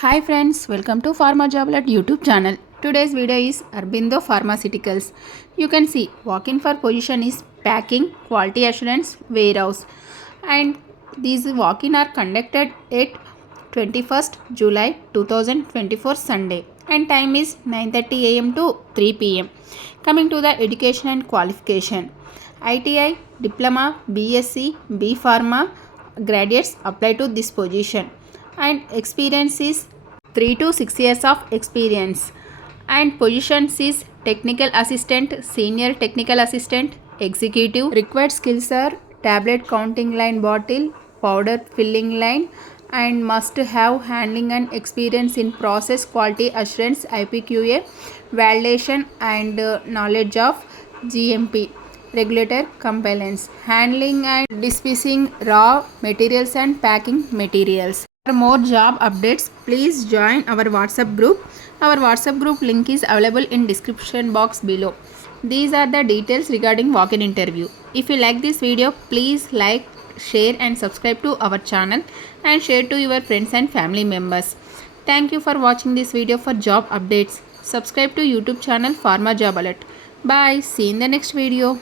Hi friends, welcome to Pharma Job Alert YouTube channel. Today's video is Aurobindo Pharmaceuticals. You can see walk-in for position is packing, quality assurance, warehouse, and these walk-in are conducted at 21st July 2024 Sunday and time is 9:30 a.m. to 3 p.m. Coming to the education and qualification, ITI Diploma Bsc Bpharm graduates apply to this position and experience is 3 to 6 years of experience and positions is technical assistant, senior technical assistant, executive. Required skills are tablet counting line bottle, powder filling line, and must have handling and experience in process quality assurance, IPQA validation, and knowledge of GMP regulator compliance, handling and dispensing raw materials and packing materials. For more job updates, please join our WhatsApp group. Our WhatsApp group link is available in description box below. These are the details regarding walk-in interview. If you like this video, please like, share and subscribe to our channel and share to your friends and family members. Thank you for watching this video. For job updates, subscribe to YouTube channel Pharma Job Alert. Bye. See you in the next video.